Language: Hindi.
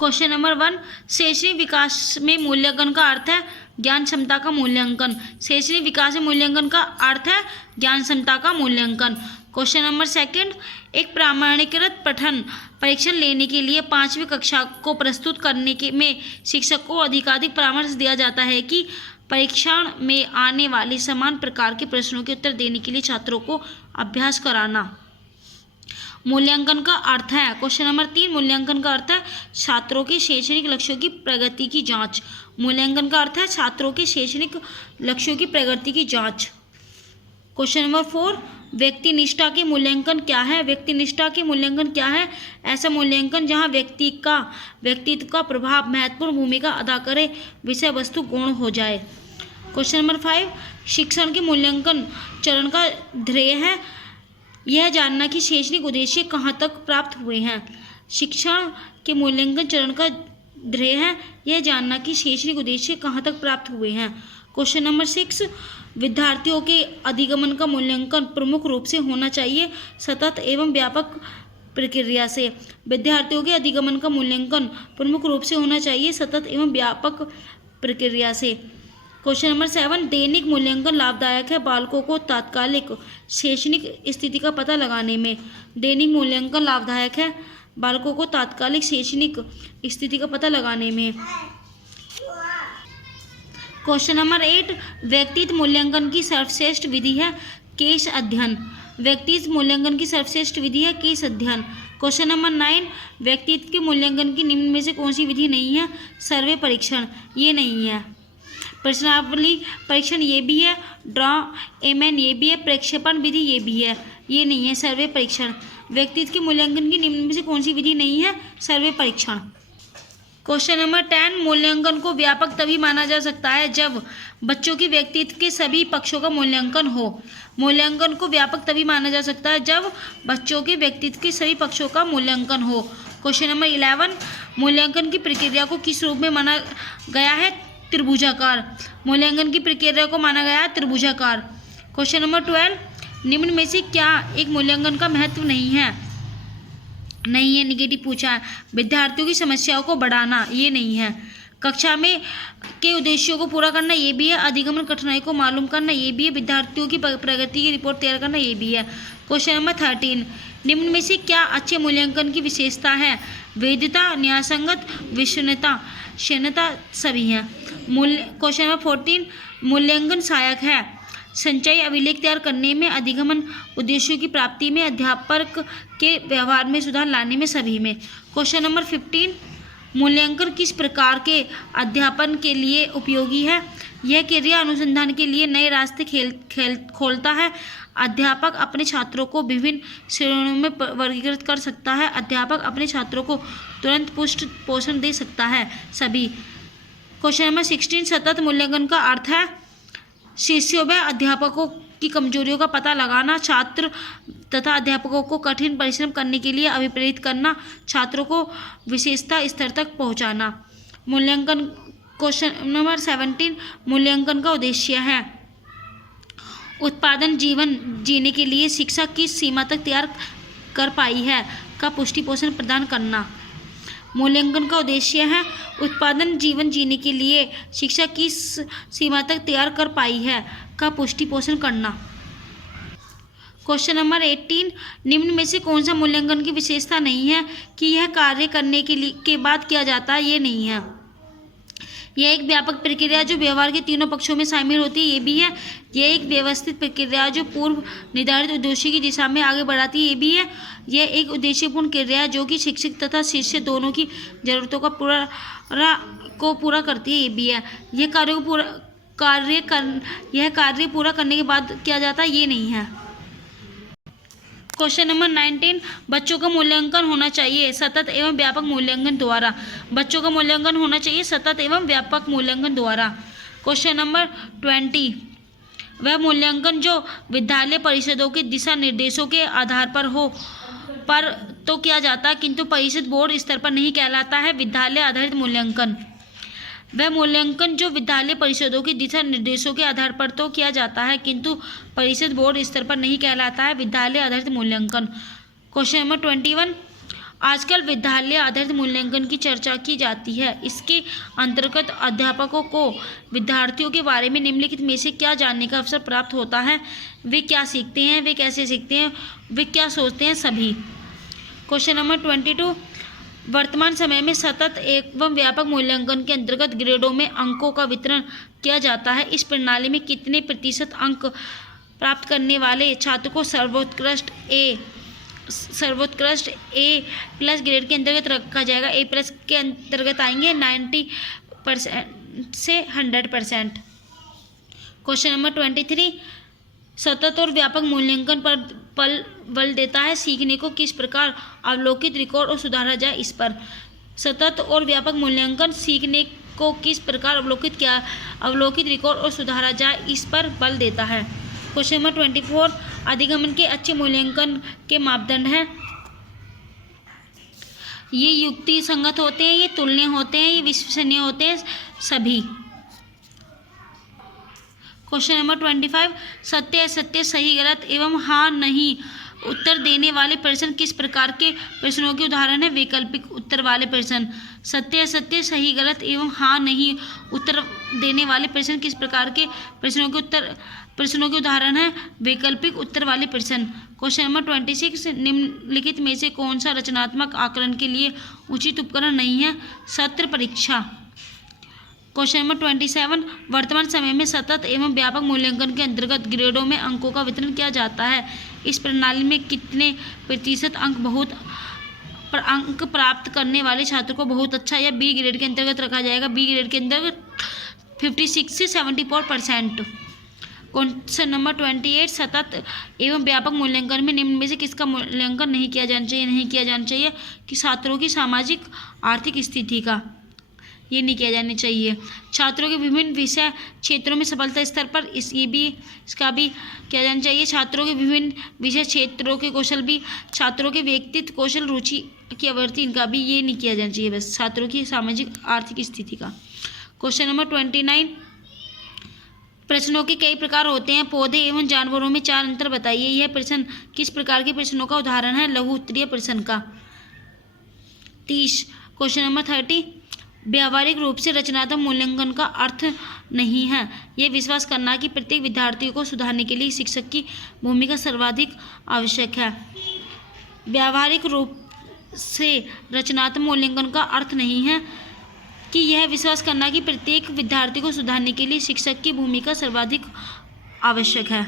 क्वेश्चन नंबर 1, शैक्षणिक विकास में मूल्यांकन का अर्थ है ज्ञान क्षमता का मूल्यांकन। शैक्षणिक विकास में मूल्यांकन का अर्थ है ज्ञान क्षमता का मूल्यांकन। क्वेश्चन नंबर 2, एक प्रमाणीकृत पठन परीक्षण लेने के लिए 5वीं कक्षा को प्रस्तुत करने के में शिक्षक को अधिकाधिक परामर्श दिया जाता है कि परीक्षण में आने वाले समान प्रकार के प्रश्नों के उत्तर देने के लिए छात्रों को अभ्यास कराना। मूल्यांकन का अर्थ है। क्वेश्चन नंबर 3, मूल्यांकन का अर्थ है छात्रों के शैक्षणिक लक्ष्यों की प्रगति की जांच। मूल्यांकन का अर्थ है छात्रों के शैक्षणिक लक्ष्यों की प्रगति की जांच। क्वेश्चन नंबर 4, व्यक्तिनिष्ठा के मूल्यांकन क्या है। व्यक्तिनिष्ठा के मूल्यांकन क्या है? ऐसा मूल्यांकन जहां व्यक्तित्व का प्रभाव महत्वपूर्ण भूमिका अदा करे, विषय वस्तु गौण हो जाए। क्वेश्चन नंबर 5, शिक्षण के मूल्यांकन चरण का ध्येय है यह जानना कि शैक्षणिक उद्देश्य कहाँ तक प्राप्त हुए हैं। शिक्षण के मूल्यांकन चरण का ध्येय है यह जानना कि शैक्षणिक उद्देश्य कहाँ तक प्राप्त हुए हैं। क्वेश्चन नंबर 6, विद्यार्थियों के अधिगमन का मूल्यांकन प्रमुख रूप से होना चाहिए सतत एवं व्यापक प्रक्रिया से। विद्यार्थियों के अधिगमन का मूल्यांकन प्रमुख रूप से होना चाहिए सतत एवं व्यापक प्रक्रिया से। क्वेश्चन नंबर 7, दैनिक मूल्यांकन लाभदायक है बालकों को तात्कालिक शैक्षणिक स्थिति का पता लगाने में। दैनिक मूल्यांकन लाभदायक है बालकों को तात्कालिक शैक्षणिक स्थिति का पता लगाने में। क्वेश्चन नंबर 8, व्यक्तित्व मूल्यांकन की सर्वश्रेष्ठ विधि है केस अध्ययन। व्यक्तित्व मूल्यांकन की सर्वश्रेष्ठ विधि है केस अध्ययन। क्वेश्चन नंबर 9, व्यक्तित्व के मूल्यांकन की निम्न में से कौन सी विधि नहीं है? सर्वे परीक्षण, ये नहीं है। प्रश्नावली परीक्षण ये भी है, ड्रॉ एमएन ये भी है, प्रक्षेपण विधि ये भी है, ये नहीं है सर्वे परीक्षण। व्यक्तित्व के मूल्यांकन की निम्न में से कौन सी विधि नहीं है? सर्वे परीक्षण। क्वेश्चन नंबर 10, मूल्यांकन को व्यापक तभी माना जा सकता है जब बच्चों के व्यक्तित्व के सभी पक्षों का मूल्यांकन हो। मूल्यांकन को व्यापक तभी माना जा सकता है जब बच्चों के व्यक्तित्व के सभी पक्षों का मूल्यांकन हो। क्वेश्चन नंबर 11, मूल्यांकन की प्रक्रिया को किस रूप में माना गया है? त्रिभुजाकार। मूल्यांकन की प्रक्रिया को माना गया है त्रिभुजाकार। क्वेश्चन नंबर 12, निम्न में से क्या एक मूल्यांकन का महत्व नहीं है? नहीं है, निगेटिव पूछा है। विद्यार्थियों की समस्याओं को बढ़ाना, ये नहीं है। कक्षा में के उद्देश्यों को पूरा करना, ये भी है। अधिगमन कठिनाई को मालूम करना, ये भी है। विद्यार्थियों की प्रगति की रिपोर्ट तैयार करना, ये भी है। क्वेश्चन नंबर 13, निम्न में से क्या अच्छे मूल्यांकन की विशेषता है? वैधता, न्यायसंगत, विश्वसनीयता, क्षणता सभी हैं। क्वेश्चन नंबर 14, मूल्यांकन सहायक है संचयी अभिलेख तैयार करने में, अधिगमन उद्देश्यों की प्राप्ति में, अध्यापक के व्यवहार में सुधार लाने में, सभी में। क्वेश्चन नंबर 15, मूल्यांकन किस प्रकार के अध्यापन के लिए उपयोगी है? यह क्रिया अनुसंधान के लिए नए रास्ते खोलता है। अध्यापक अपने छात्रों को विभिन्न श्रेणियों में वर्गीकृत कर सकता है। अध्यापक अपने छात्रों को तुरंत पुष्ट पोषण दे सकता है, सभी। क्वेश्चन नंबर 16, सतत मूल्यांकन का अर्थ है शिष्यों व अध्यापकों की कमजोरियों का पता लगाना, छात्र तथा अध्यापकों को कठिन परिश्रम करने के लिए अभिप्रेरित करना, छात्रों को विशेषता स्तर तक पहुंचाना। मूल्यांकन। क्वेश्चन नंबर 17, मूल्यांकन का उद्देश्य है उत्पादन जीवन जीने के लिए शिक्षा किस सीमा तक तैयार कर पाई है का पुष्टि पोषण प्रदान करना। मूल्यांकन का उद्देश्य है उत्पादन जीवन जीने के लिए शिक्षा किस सीमा तक तैयार कर पाई है का पुष्टि पोषण करना। क्वेश्चन नंबर 18, निम्न में से कौन सा मूल्यांकन की विशेषता नहीं है कि यह कार्य करने के बाद किया जाता है? ये नहीं है। यह एक व्यापक प्रक्रिया जो व्यवहार के तीनों पक्षों में शामिल होती है, ये भी है। यह एक व्यवस्थित प्रक्रिया जो पूर्व निर्धारित उद्देश्य की दिशा में आगे बढ़ाती है, ये भी है। यह एक उद्देश्यपूर्ण क्रिया है जो कि शिक्षक तथा शिष्य दोनों की जरूरतों को पूरा करती है, ये भी है। यह कार्य पूरा करने के बाद किया जाता है, ये नहीं है। क्वेश्चन नंबर 19, बच्चों का मूल्यांकन होना चाहिए सतत एवं व्यापक मूल्यांकन द्वारा। बच्चों का मूल्यांकन होना चाहिए सतत एवं व्यापक मूल्यांकन द्वारा। क्वेश्चन नंबर 20, वह मूल्यांकन जो विद्यालय परिषदों के दिशा निर्देशों के आधार पर हो पर तो किया जाता है किंतु परिषद बोर्ड स्तर पर नहीं कहलाता है विद्यालय आधारित मूल्यांकन। वह मूल्यांकन जो विद्यालय परिषदों के दिशा निर्देशों के आधार पर तो किया जाता है किंतु परिषद बोर्ड स्तर पर नहीं कहलाता है विद्यालय आधारित मूल्यांकन। क्वेश्चन नंबर 21, आजकल विद्यालय आधारित मूल्यांकन की चर्चा की जाती है। इसके अंतर्गत अध्यापकों को विद्यार्थियों के बारे में निम्नलिखित में से क्या जानने का अवसर प्राप्त होता है? वे क्या सीखते हैं, वे कैसे सीखते हैं, वे क्या सोचते हैं, सभी। क्वेश्चन नंबर 22, वर्तमान समय में सतत एवं व्यापक मूल्यांकन के अंतर्गत ग्रेडों में अंकों का वितरण किया जाता है। इस प्रणाली में कितने प्रतिशत अंक प्राप्त करने वाले छात्र को सर्वोत्कृष्ट ए प्लस ग्रेड के अंतर्गत रखा जाएगा? ए प्लस के अंतर्गत आएंगे 90% से 100%। क्वेश्चन नंबर 23, सतत और व्यापक मूल्यांकन पर बल देता है। सीखने को किस प्रकार अवलोकित, रिकॉर्ड और सुधारा जाए, इस पर। सतत और व्यापक मूल्यांकन सीखने को किस प्रकार अवलोकित, रिकॉर्ड और सुधारा जाए, इस पर बल देता है। क्वेश्चन नंबर 24, अधिगमन के अच्छे मूल्यांकन के मापदंड हैं। ये युक्ति संगत होते हैं, ये तुलनीय होते हैं, ये विश्वसनीय होते हैं, सभी। क्वेश्चन नंबर 25, सत्य असत्य, सही गलत एवं हाँ नहीं उत्तर देने वाले प्रश्न किस प्रकार के प्रश्नों के उदाहरण है? वैकल्पिक उत्तर वाले प्रश्न। सत्य असत्य, सही गलत एवं हाँ नहीं उत्तर देने वाले प्रश्न किस प्रकार के प्रश्नों के उदाहरण है? वैकल्पिक उत्तर वाले प्रश्न। क्वेश्चन नंबर 26, निम्नलिखित में से कौन सा रचनात्मक आकलन के लिए उचित उपकरण नहीं है? सत्र परीक्षा। क्वेश्चन नंबर 27, वर्तमान समय में सतत एवं व्यापक मूल्यांकन के अंतर्गत ग्रेडों में अंकों का वितरण किया जाता है। इस प्रणाली में कितने प्रतिशत अंक प्राप्त करने वाले छात्र को बहुत अच्छा या बी ग्रेड के अंतर्गत रखा जाएगा? बी ग्रेड के अंतर्गत 56 से 74%। क्वेश्चन नंबर 28, सतत एवं व्यापक मूल्यांकन में निम्न में से किसका मूल्यांकन नहीं किया जाना चाहिए? कि छात्रों की सामाजिक आर्थिक स्थिति का, ये नहीं किया जाना चाहिए। छात्रों के विभिन्न विषय क्षेत्रों में सफलता स्तर पर इसका भी किया जाना चाहिए। छात्रों के विभिन्न विषय क्षेत्रों के कौशल भी, छात्रों के व्यक्तित्व कौशल, रुचि की आवृत्ति, इनका भी ये नहीं किया जाना चाहिए। बस छात्रों की सामाजिक आर्थिक स्थिति का। क्वेश्चन नंबर 29, प्रश्नों के कई प्रकार होते हैं। पौधे एवं जानवरों में 4 अंतर बताइए। यह प्रश्न किस प्रकार के प्रश्नों का उदाहरण है? लघु उत्तरीय प्रश्न का। 30, क्वेश्चन नंबर 30, व्यावहारिक रूप से रचनात्मक मूल्यांकन का अर्थ नहीं है यह विश्वास करना कि प्रत्येक विद्यार्थी को सुधारने के लिए शिक्षक की भूमिका सर्वाधिक आवश्यक है। व्यावहारिक रूप से रचनात्मक मूल्यांकन का अर्थ नहीं है कि यह विश्वास करना कि प्रत्येक विद्यार्थी को सुधारने के लिए शिक्षक की भूमिका सर्वाधिक आवश्यक है।